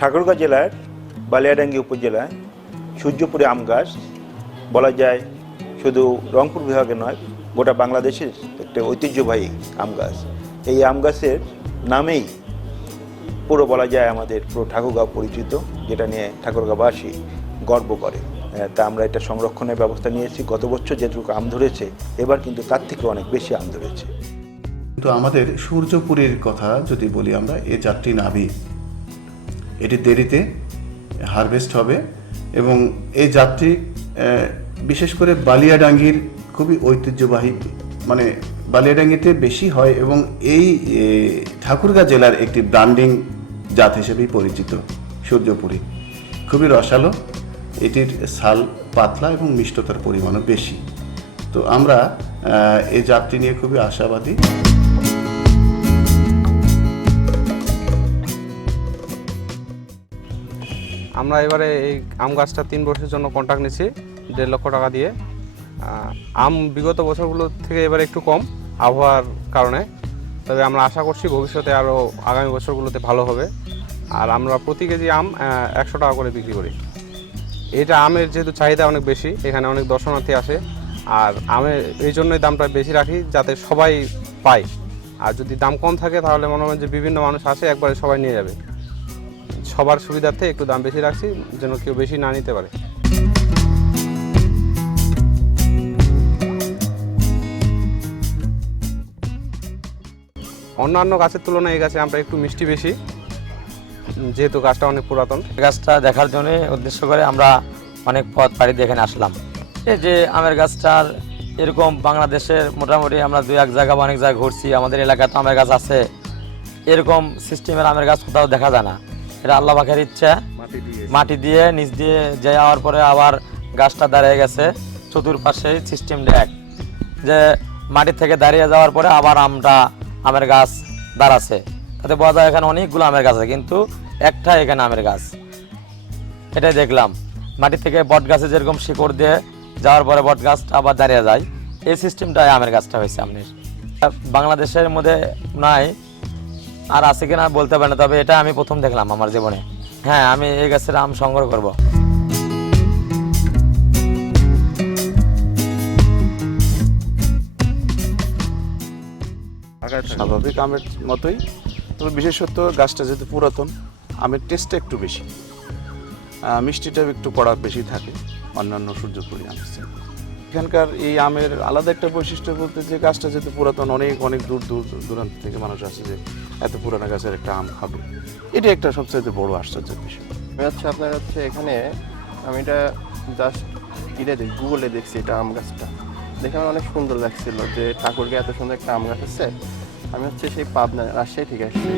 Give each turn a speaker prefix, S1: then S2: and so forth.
S1: ঠাকুরগাঁ জেলার বালিয়াডাঙ্গি উপজেলায় সূর্যপুরে আম গাছ, বলা যায় শুধু রংপুর বিভাগে নয়, গোটা বাংলাদেশের একটা ঐতিহ্যবাহী আম গাছ। এই আম গাছের নামেই পুরো বলা যায় আমাদের পুরো ঠাকুরগাঁও পরিচিত, যেটা নিয়ে ঠাকুরগাঁওবাসী গর্ব করে। তা আমরা এটা সংরক্ষণের ব্যবস্থা নিয়েছি। গত বছর যেটুকু আম ধরেছে, এবার কিন্তু তার থেকে অনেক বেশি আম ধরেছে।
S2: কিন্তু আমাদের সূর্যপুরীর কথা যদি বলি আমরা, এ জাতটি নাভি এটি দেরিতে হারভেস্ট হবে এবং এই জাতটি বিশেষ করে বালিয়াডাঙ্গির খুবই ঐতিহ্যবাহী মানে বালিয়াডাঙ্গিতে বেশি হয় এবং এই ঠাকুরগাঁ জেলার একটি ব্র্যান্ডিং জাত হিসেবেই পরিচিত, সূর্যপুরী। খুবই রসালো, এটির ছাল পাতলা এবং মিষ্টতার পরিমাণও বেশি। তো আমরা এই জাতটি নিয়ে খুবই আশাবাদী।
S3: আমরা এবারে এই আম গাছটা তিন বছরের জন্য কন্ট্রাক্ট নিচ্ছি দেড় লক্ষ টাকা দিয়ে। আম বিগত বছরগুলো থেকে এবারে একটু কম আবহাওয়ার কারণে। তবে আমরা আশা করছি ভবিষ্যতে আরও আগামী বছরগুলোতে ভালো হবে। আর আমরা প্রতি কেজি আম একশো টাকা করে বিক্রি করি। এটা আমের যেহেতু চাহিদা অনেক বেশি, এখানে অনেক দর্শনার্থী আসে। আর আমের এই জন্যই দামটা বেশি রাখি যাতে সবাই পায়। আর যদি দাম কম থাকে তাহলে মনে হয় যে বিভিন্ন মানুষ আসে, একবারে সবাই নিয়ে যাবে। সবার সুবিধার্থে একটু দাম বেশি রাখছি, যেন কেউ বেশি না নিতে পারে। অন্যান্য গাছের তুলনায় এই গাছে আমরা একটু মিষ্টি বেশি, যেহেতু গাছটা অনেক পুরাতন।
S4: গাছটা দেখার জন্য উদ্দেশ্য করে আমরা অনেক পথ পাড়ি এখানে আসলাম। এই যে আমের গাছটার এরকম বাংলাদেশের মোটামুটি আমরা দু এক জায়গা বা অনেক জায়গায় ঘুরছি, আমাদের এলাকাতে আমের গাছ আছে। এরকম সিস্টেমের আমের গাছ কোথাও দেখা যায় না। এটা আল্লাহ পাখের ইচ্ছা। মাটি দিয়ে নিচ দিয়ে যাওয়ার পরে আবার গাছটা দাঁড়িয়ে গেছে। চতুর্পাশে সিস্টেম এক। যে মাটি থেকে দাঁড়িয়ে যাওয়ার পরে আবার আমটা আমের গাছ দাঁড়াচ্ছে তাতে বোঝা যায় এখানে অনেকগুলো আমের গাছ আছে কিন্তু একটা এখানে আমের গাছ। এটাই দেখলাম। মাটি থেকে বট গাছে যেরকম শিকড় দিয়ে যাওয়ার পরে বট গাছটা আবার দাঁড়িয়ে যায় এই সিস্টেমটাই আমের গাছটা হয়েছে আপনার বাংলাদেশের মধ্যে নাই আর আছে কিনা বলতে পারি না, তবে এটা আমি প্রথম দেখলাম আমার জীবনে। হ্যাঁ আমি এই গাছের আম সংগ্রহ করব।
S5: স্বাভাবিক আমের মতোই, তবে বিশেষত গাছটা যেহেতু পুরাতন, আমের টেস্টটা একটু বেশি। মিষ্টিটাও একটু কড়া বেশি থাকে, অন্যান্য সূর্যপুরি আমের। এখানকার এই আমের আলাদা একটা বৈশিষ্ট্য বলতে যে গাছটা যেহেতু পুরাতন, অনেক অনেক দূর দূর, দূরান্ত থেকে মানুষ আসে যে এত পুরানো গাছের একটা আম খাবে। এটা একটা সবচেয়ে বড় আশ্চর্যের বিষয়।
S6: হচ্ছে আপনার হচ্ছে এখানে আমি এটা জাস্ট ইয়ে দেখি গুগলে দেখছি এটা আম গাছটা। দেখে আমার অনেক সুন্দর লাগছিল যে ঠাকুরকে এত সুন্দর একটা আম গাছ আছে। আমি হচ্ছে সেই পাবনা, রাজশাহী থেকে আসছি।